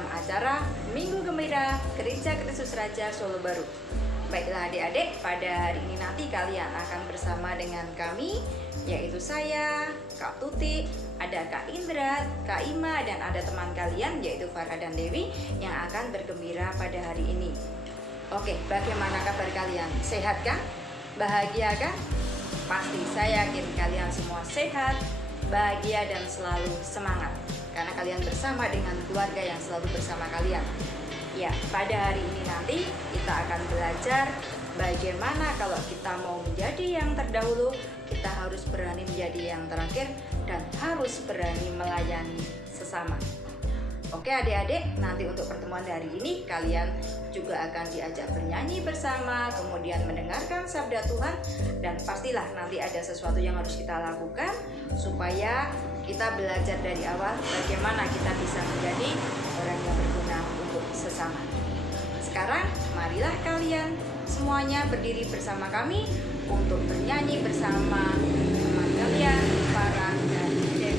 dalam acara Minggu Gembira Gereja Kristus Raja Solo Baru. Baiklah adik-adik, pada hari ini nanti kalian akan bersama dengan kami, yaitu saya, Kak Tuti, ada Kak Indra, Kak Ima, dan ada teman kalian yaitu Farah dan Dewi yang akan bergembira pada hari ini. Oke, bagaimana kabar kalian? Sehat kan? Bahagia kan? Pasti saya yakin kalian semua sehat, bahagia, dan selalu semangat karena kalian bersama dengan keluarga yang selalu bersama kalian. Ya, pada hari ini nanti kita akan belajar bagaimana kalau kita mau menjadi yang terdahulu, kita harus berani menjadi yang terakhir dan harus berani melayani sesama. Oke adik-adik, nanti untuk pertemuan hari ini kalian juga akan diajak bernyanyi bersama, kemudian mendengarkan sabda Tuhan, dan pastilah nanti ada sesuatu yang harus kita lakukan supaya kita belajar dari awal bagaimana kita bisa menjadi orang yang berguna untuk sesama. Sekarang marilah kalian semuanya berdiri bersama kami untuk bernyanyi bersama teman kalian, Farah dan Dewi.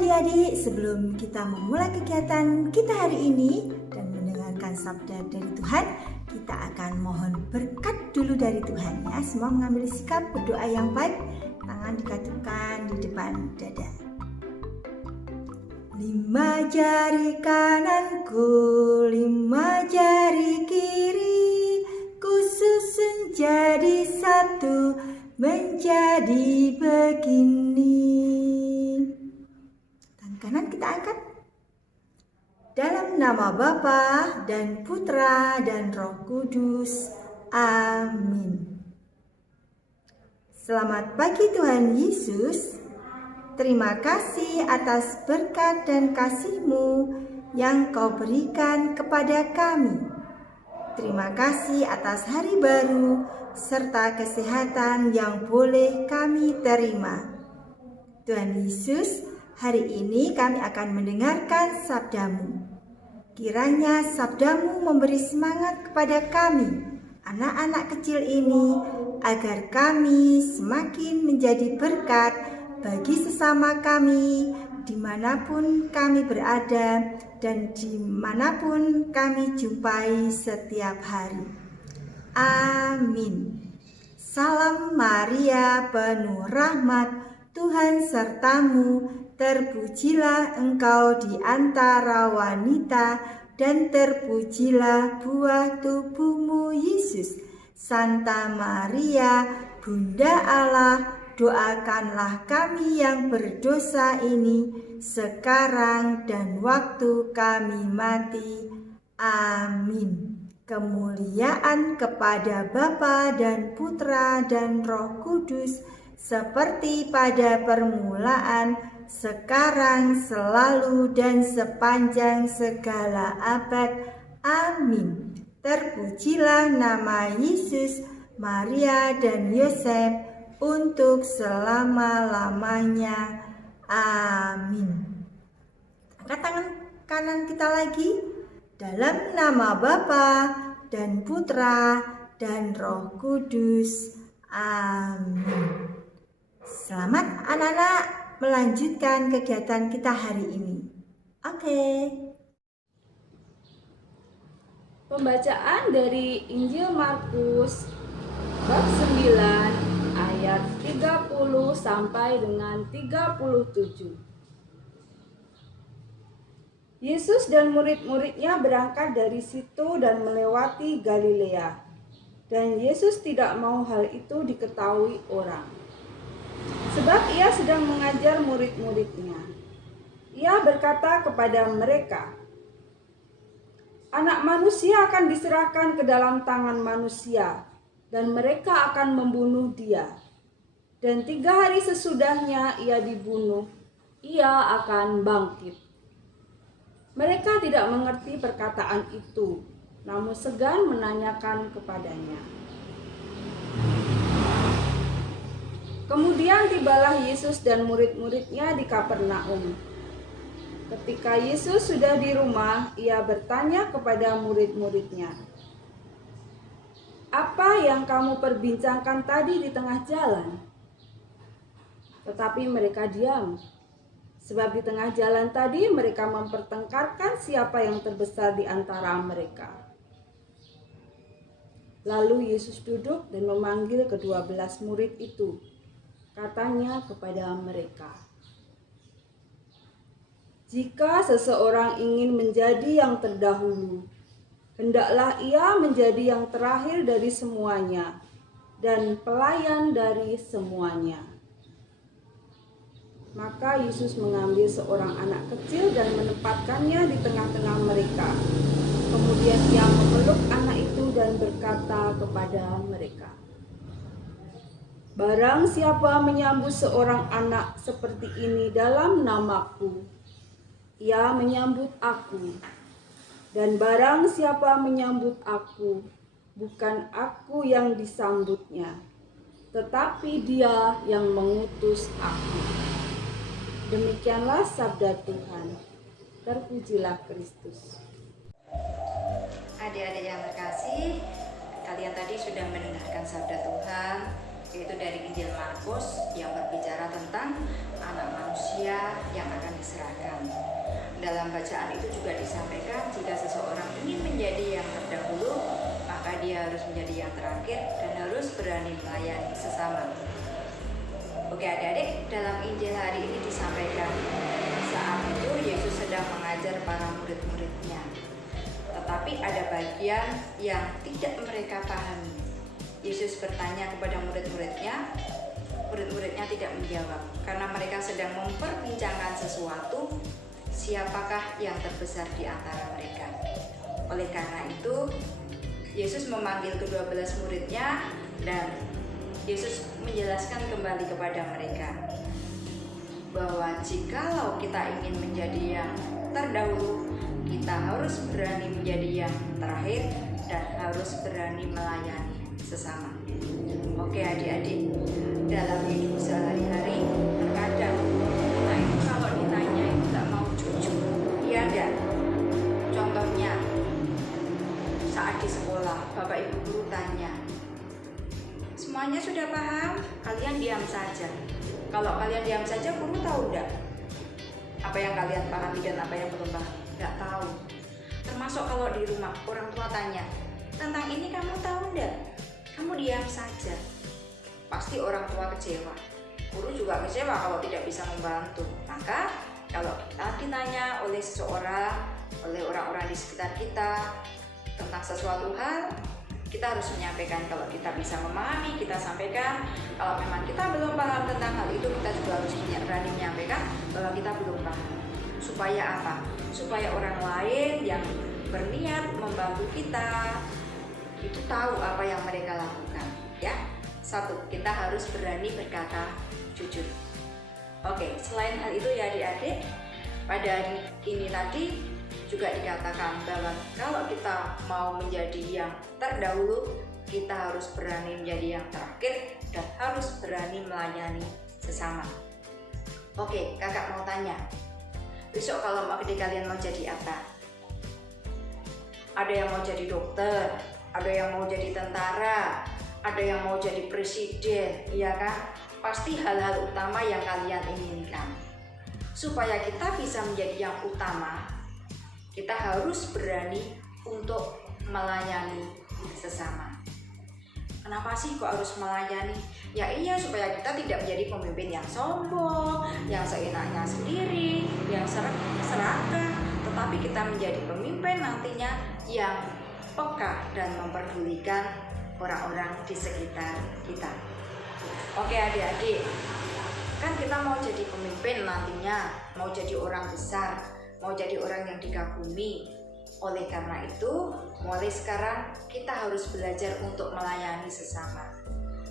Adik-adik, sebelum kita memulai kegiatan kita hari ini dan mendengarkan sabda dari Tuhan, kita akan mohon berkat dulu dari Tuhan ya. Semua mengambil sikap berdoa yang baik, tangan dikatukan di depan dada. 5 jari kananku, 5 jari kiri, ku susun jadi satu, menjadi begini. Kanan kita angkat. Dalam nama Bapa dan Putra dan Roh Kudus. Amin. Selamat pagi Tuhan Yesus. Terima kasih atas berkat dan kasih-Mu yang Kau berikan kepada kami. Terima kasih atas hari baru serta kesehatan yang boleh kami terima. Tuhan Yesus, hari ini kami akan mendengarkan sabda-Mu. Kiranya sabda-Mu memberi semangat kepada kami, anak-anak kecil ini, agar kami semakin menjadi berkat bagi sesama kami, dimanapun kami berada dan dimanapun kami jumpai setiap hari. Amin. Salam Maria, penuh rahmat, Tuhan sertamu, terpujilah engkau di antara wanita, dan terpujilah buah tubuhmu Yesus. Santa Maria, Bunda Allah, doakanlah kami yang berdosa ini, sekarang dan waktu kami mati. Amin. Kemuliaan kepada Bapa dan Putra dan Roh Kudus, seperti pada permulaan, sekarang, selalu, dan sepanjang segala abad. Amin. Terpujilah nama Yesus, Maria, dan Yosef untuk selama-lamanya. Amin. Angkat tangan makanan kita lagi? Dalam nama Bapa dan Putra dan Roh Kudus. Amin. Selamat anak-anak melanjutkan kegiatan kita hari ini. Oke. Pembacaan dari Injil Markus bab 9 ayat 30 sampai dengan 37. Yesus dan murid-muridnya berangkat dari situ dan melewati Galilea. Dan Yesus tidak mau hal itu diketahui orang, sebab ia sedang mengajar murid-muridnya. Ia berkata kepada mereka, "Anak manusia akan diserahkan ke dalam tangan manusia, dan mereka akan membunuh dia. Dan 3 hari sesudahnya ia dibunuh, ia akan bangkit." Mereka tidak mengerti perkataan itu, namun segan menanyakan kepadanya. Kemudian tibalah Yesus dan murid-muridnya di Kapernaum. Ketika Yesus sudah di rumah, ia bertanya kepada murid-muridnya, "Apa yang kamu perbincangkan tadi di tengah jalan?" Tetapi mereka diam. Sebab di tengah jalan tadi mereka mempertengkarkan siapa yang terbesar di antara mereka. Lalu Yesus duduk dan memanggil ke-12 murid itu. Katanya kepada mereka, "Jika seseorang ingin menjadi yang terdahulu, hendaklah ia menjadi yang terakhir dari semuanya dan pelayan dari semuanya." Maka Yesus mengambil seorang anak kecil dan menempatkannya di tengah-tengah mereka. Kemudian ia memeluk anak itu dan berkata kepada mereka, "Barang siapa menyambut seorang anak seperti ini dalam namaku, ia menyambut aku. Dan barang siapa menyambut aku, bukan aku yang disambutnya, tetapi dia yang mengutus aku." Demikianlah sabda Tuhan. Terpujilah Kristus. Adik-adik yang terkasih, kalian tadi sudah mendengarkan sabda Tuhan, yaitu dari Injil Markus yang berbicara tentang anak manusia yang akan diserahkan. Dalam bacaan itu juga disampaikan jika seseorang ingin menjadi yang terdahulu, maka dia harus menjadi yang terakhir dan harus berani melayani sesama. Oke adik-adik, dalam Injil hari ini disampaikan saat itu Yesus sedang mengajar para murid-muridnya. Tetapi ada bagian yang tidak mereka pahami. Yesus bertanya kepada murid-muridnya, murid-muridnya tidak menjawab karena mereka sedang memperbincangkan sesuatu, siapakah yang terbesar di antara mereka. Oleh karena itu, Yesus memanggil ke-12 muridnya dan Yesus menjelaskan kembali kepada mereka bahwa jikalau kita ingin menjadi yang terdahulu, kita harus berani menjadi yang terakhir dan harus berani melayani sesama. Oke adik-adik, dalam hidup sehari-hari terkadang kita itu kalau ditanya itu tak mau jujur. Iya enggak? Contohnya saat di sekolah, Bapak Ibu guru tanya, "Semuanya sudah paham? Kalian diam saja." Kalau kalian diam saja, guru tahu enggak apa yang kalian pahami dan apa yang belum paham? Enggak tahu. Termasuk kalau di rumah, orang tua tanya, "Tentang ini kamu tahu enggak?" Kamu diam saja. Pasti orang tua kecewa. Guru juga kecewa kalau tidak bisa membantu. Maka kalau kita ditanya oleh seseorang, oleh orang-orang di sekitar kita tentang sesuatu hal, kita harus menyampaikan. Kalau kita bisa memahami, kita sampaikan. Kalau memang kita belum paham tentang hal itu, kita juga harus berani menyampaikan bahwa kita belum paham. Supaya apa? Supaya orang lain yang berniat membantu kita itu tahu apa yang mereka lakukan. Ya, satu, kita harus berani berkata jujur. Oke, selain hal itu ya adik-adik, pada hari ini tadi juga dikatakan bahwa kalau kita mau menjadi yang terdahulu, kita harus berani menjadi yang terakhir dan harus berani melayani sesama. Oke, kakak mau tanya, besok kalau mau gede kalian mau jadi apa? Ada yang mau jadi dokter, ada yang mau jadi tentara, ada yang mau jadi presiden, iya kan? Pasti hal-hal utama yang kalian inginkan. Supaya kita bisa menjadi yang utama, kita harus berani untuk melayani sesama. Kenapa sih kok harus melayani? Ya iya, supaya kita tidak menjadi pemimpin yang sombong, yang seenaknya sendiri, yang serakah, tetapi kita menjadi pemimpin nantinya yang peka dan memperdulikan orang-orang di sekitar kita. Oke adik-adik, kan kita mau jadi pemimpin nantinya, mau jadi orang besar, mau jadi orang yang dikagumi. Oleh karena itu, mulai sekarang kita harus belajar untuk melayani sesama.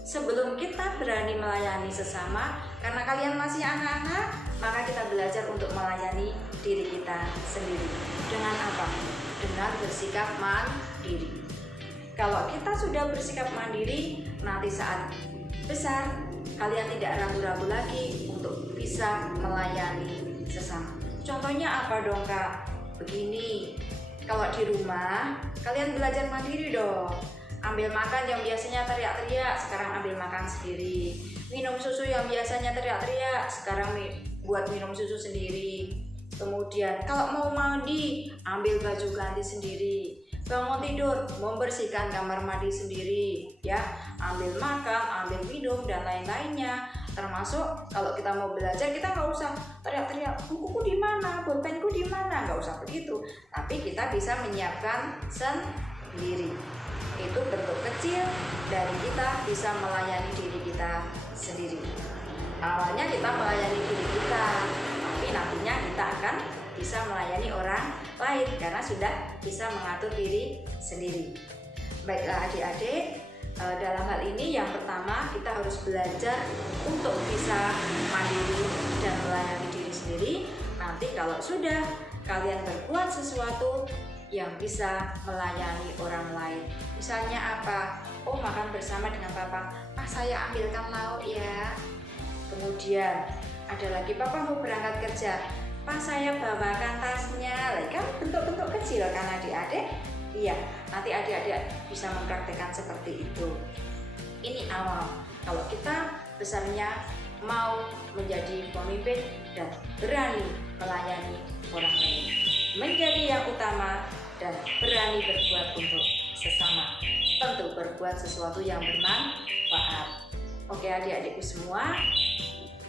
Sebelum kita berani melayani sesama, karena kalian masih anak-anak, maka kita belajar untuk melayani diri kita sendiri. Dengan apa? Dengan bersikap mandiri. Kalau kita sudah bersikap mandiri, nanti saat besar, kalian tidak ragu-ragu lagi untuk bisa melayani sesama. Contohnya apa dong Kak? Begini, kalau di rumah, kalian belajar mandiri dong. Ambil makan yang biasanya teriak-teriak, sekarang ambil makan sendiri. Minum susu yang biasanya teriak-teriak, sekarang buat minum susu sendiri. Kemudian kalau mau mandi, ambil baju ganti sendiri. Bangun tidur, membersihkan kamar mandi sendiri, ya. Ambil makan, ambil minum, dan lain-lainnya. Termasuk kalau kita mau belajar, kita nggak usah teriak-teriak, bukuku di mana, pulpenku di mana, nggak usah begitu. Tapi kita bisa menyiapkan sendiri. Itu bentuk kecil dari kita bisa melayani diri kita sendiri. Awalnya kita melayani diri kita, tapi nantinya kita akan bisa melayani orang lain karena sudah bisa mengatur diri sendiri. Baiklah adik-adik, dalam hal ini yang pertama kita harus belajar untuk bisa mandiri dan melayani diri sendiri. Nanti kalau sudah kalian berbuat sesuatu yang bisa melayani orang lain, misalnya apa? Oh, makan bersama dengan papa, saya ambilkan lauk ya. Kemudian ada lagi, papa mau berangkat kerja, saya bawakan tasnya. Kan bentuk-bentuk kecil kan adik-adik. Iya, nanti adik-adik bisa mempraktekkan seperti itu. Ini awal. Kalau kita besarnya mau menjadi pemimpin dan berani melayani orang lain, menjadi yang utama dan berani berbuat untuk sesama. Tentu berbuat sesuatu yang bermanfaat. Oke adik-adikku semua,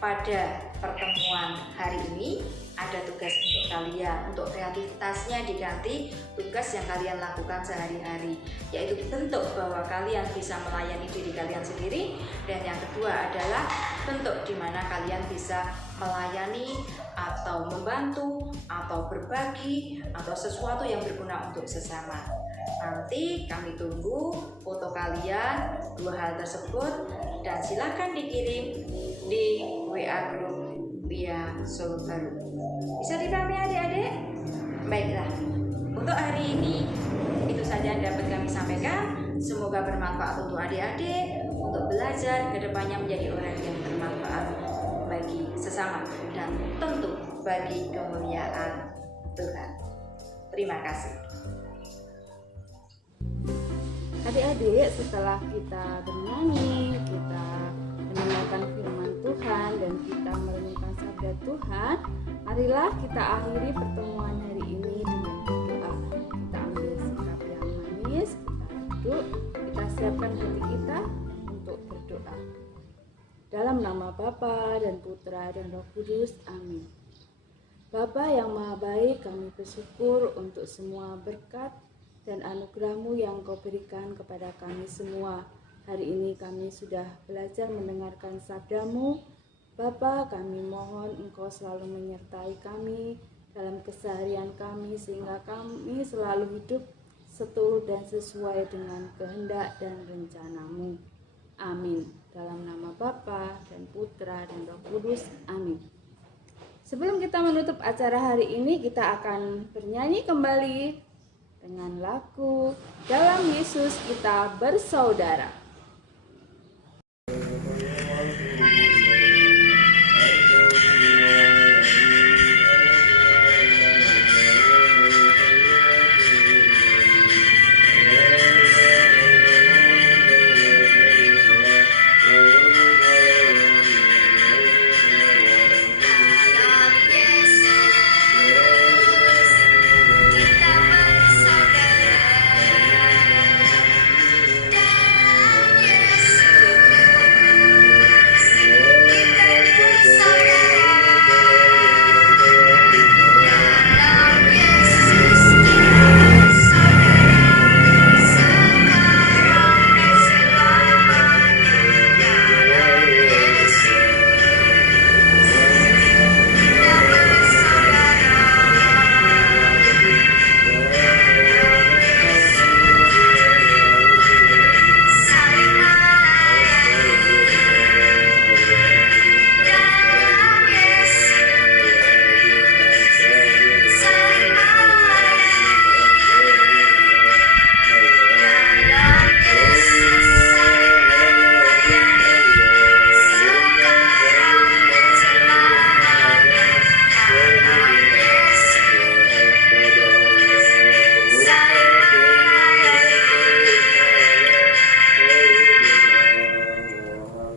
pada pertemuan hari ini ada tugas untuk kalian. Untuk kreativitasnya diganti tugas yang kalian lakukan sehari-hari, yaitu bentuk bahwa kalian bisa melayani diri kalian sendiri. Dan yang kedua adalah bentuk di mana kalian bisa melayani atau membantu atau berbagi atau sesuatu yang berguna untuk sesama. Nanti kami tunggu foto kalian dua hal tersebut dan silakan dikirim di WA grup via Solo Baru. Bisa dipahami adik-adik? Baiklah, untuk hari ini itu saja yang dapat kami sampaikan. Semoga bermanfaat untuk adik-adik untuk belajar kedepannya menjadi orang yang bermanfaat bagi sesama dan tentu bagi kemuliaan Tuhan. Terima kasih. Adik-adik, setelah kita bernyanyi, kita mendengarkan firman Tuhan dan kita merenungkan sabda Tuhan, marilah kita akhiri pertemuan hari ini dengan doa. Kita ambil sikap yang manis, kita duduk, kita siapkan hati kita untuk berdoa. Dalam nama Bapa dan Putra dan Roh Kudus, amin. Bapa yang maha baik, kami bersyukur untuk semua berkat dan anugerah-Mu yang Kau berikan kepada kami semua. Hari ini kami sudah belajar mendengarkan sabda-Mu. Bapa, kami mohon Engkau selalu menyertai kami dalam keseharian kami, sehingga kami selalu hidup seturut dan sesuai dengan kehendak dan rencana-Mu. Amin. Dalam nama Bapa dan Putra dan Roh Kudus, amin. Sebelum kita menutup acara hari ini, kita akan bernyanyi kembali dengan lagu Dalam Yesus Kita Bersaudara.